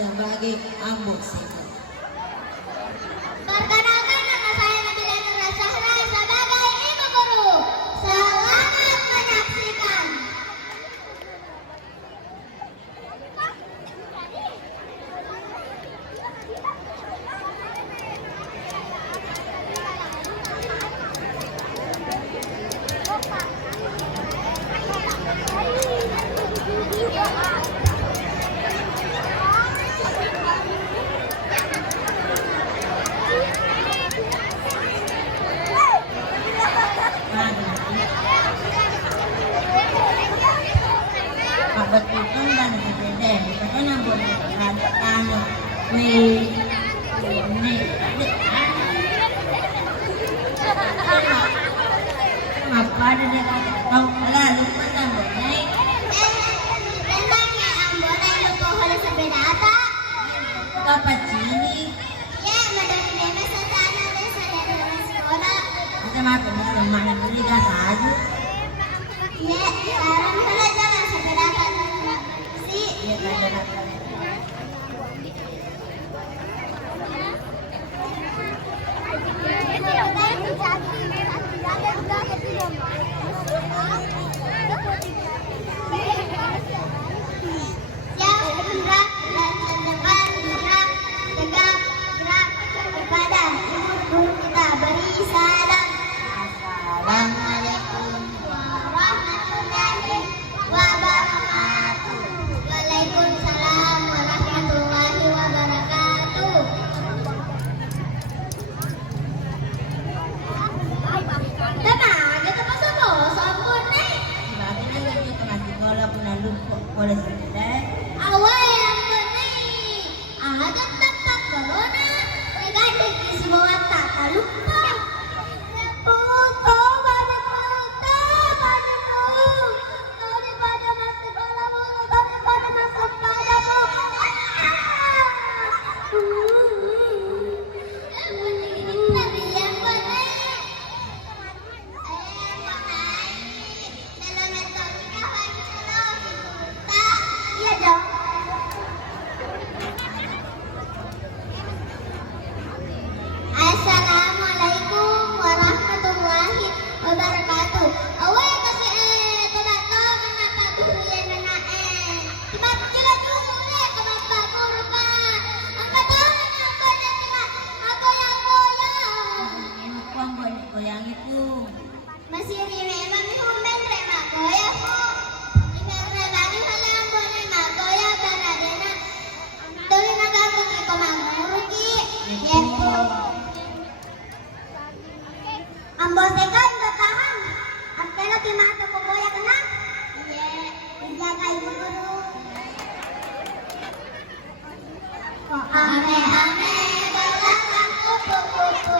sebagai ambo sehat. Perkenalkan nama saya Nabila Nur Zahra sebagai ibu guru. Selamat menyaksikan. Betul dan berbeda. Karena boleh tanya, nih, kenapa ada dia kata tahu lalu kita boleh? Tentangnya ambo na lupa holo sa binata. Kapan sini? Ya, madami neme sa sana na sa laro ng sekolah. Kita makan sama beli gas aja. Ya, sekarang pala jalan sa binata si. Ya ada. Yang gerak dan terdepan gerak tegap gerak kepada guru kita beri salam. Assalamualaikum warahmatullahi wabarakatuh. Waalaikumsalam warahmatullahi wabarakatuh. Tenang, kita pasal bos, ampun nih. Bakit na ganyan ito natin wala po na lupo wala sa nila. Away, ampun nih. Agak tetap corona. Negatif di semua tak lupa. Daripada masuk bola mulu, daripada masuk bola mulu. Assalamualaikum warahmatullahi wabarakatuh. Awal kasi tumato kenapa guru yan na Timat kila guru kenapa guru ka? Ang katawan ang bala timat agoyang-goyang. Ano po ang goyang ito? Masirime mami humben re magoya po. Imerre bani halang bonay magoya para dena. Tuloy na gagawin ko manguru ki. Yes po. Ang bote ka, tahan. Ang pera kimato ko boya ka na. Iya kay guru. Ame balakang kupu-kupu.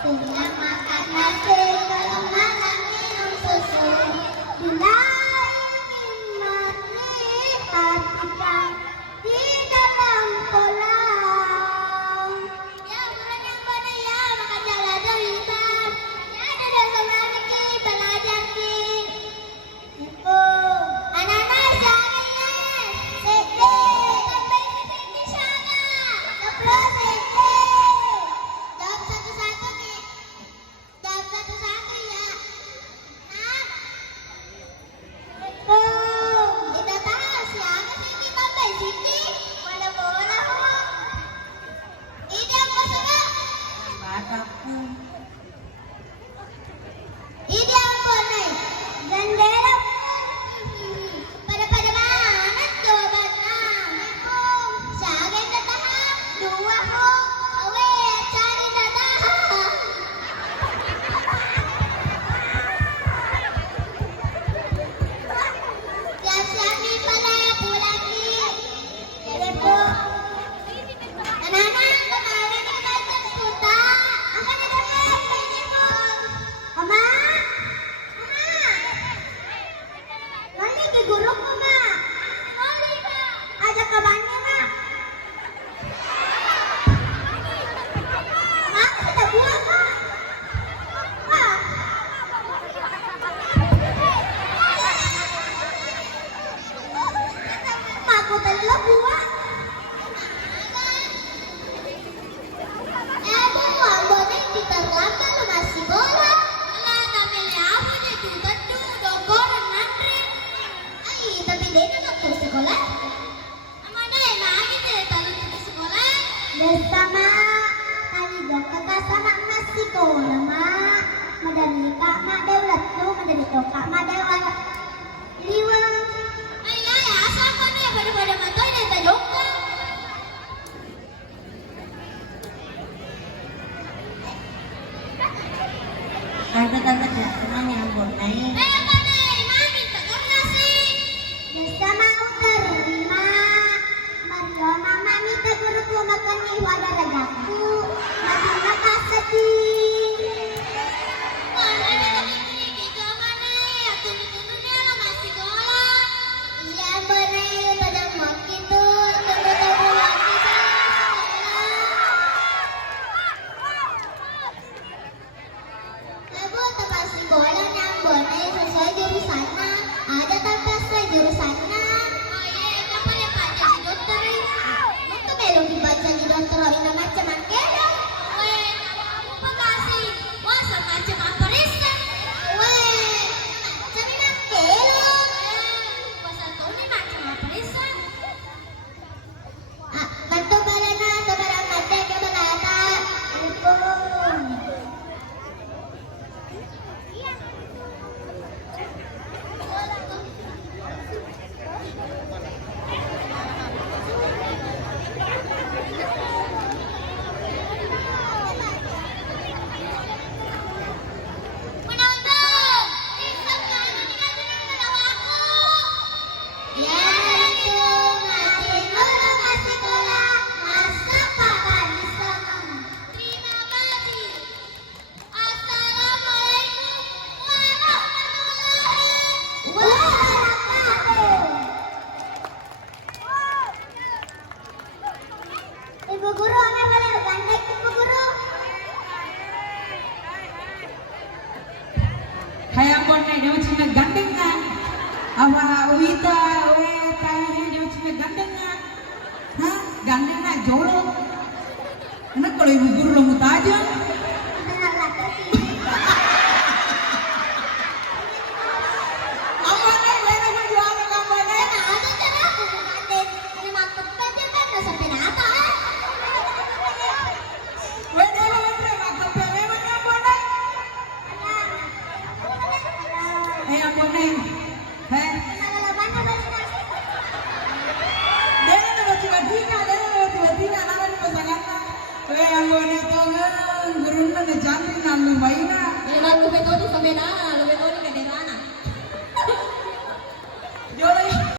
Silang makan nasi, kalau makan minum susu. Bila ingin melihat ikan di dalam kolam. Ya, bukan yang pada ya, makan jalan tulisan. Ya, ada dosa berani ki, belajar ki. Itu, anak-anak jangan sede, sampai sini sana. Ceplos sede. Jawab satu-satu ki. Jawab satu-satu ya. Nah. Itu, kita tahu siapa sih kita sini. Bola-bola ho. Ini ang masama. Bata po. Ini ang kunay. Gandera. Pada mana jawaban Sa akin na tahan. Dua ho. Awe, cari na tahan. Siap-siapin pala po lagi. Jadi po. Anak-anak, kemarin kita punta. Akan ada apa ini po? Ama? Ama? Nani ke guru ko ma? Nani ka? Ajak ka ba niya ma? Ma, kita buat ka? Ma? Ma, ako talaga buat? Dena waktu sekolah. Amanda lagi tidak tahu di sekolah. Bersama kami kakak sama emas sekolah mak. Madani kak mak daulat tuh madani kak mak daulat. Liwa. Ayah ya asal mana ya pada mata ini tak jongkok. Tante jangan yang bonai. Bersama Utar Rima, Mario mama minta guruku makan nih wadah ragaku. Masih makan sedih. Mana ada gigi kemana? Aku ditutupnya lama sekolah. Iya benar, pada waktu itu tunggu waktu Ibu tempat sekolah yang bonai sesuai jurusannya. Ada tante sesuai jurusannya. Oh iya, kenapa dia baca di dokter? Mungkin belum dibaca di dokter ini macam-macam. Weh, apa kasih? Masa macam apa riset? Weh, macam macam masa tuh ini macam apa riset? Ah, bantu balana atau barang mata ke balata. Hukum. Ibu guru, ana boleh gandeng ibu guru. Hayang bonai dia cina gandengan. Awa wita we tanya dia cina gandengan. Hah? Gandengan jolo. Enak kalau ibu guru lo muta aja. Benar lah kasih. Amane lena menjual amane. Ada cara aku gandeng. Ini mantep aja kan dosa penata. We dulu andre waktu pewe mana bonai. Hayang bonai. Heh. Dia nama tiba-tiba, nama pasangan. Hayang bonai tongan guru na jantin nama mainan. Memang ku betul sampai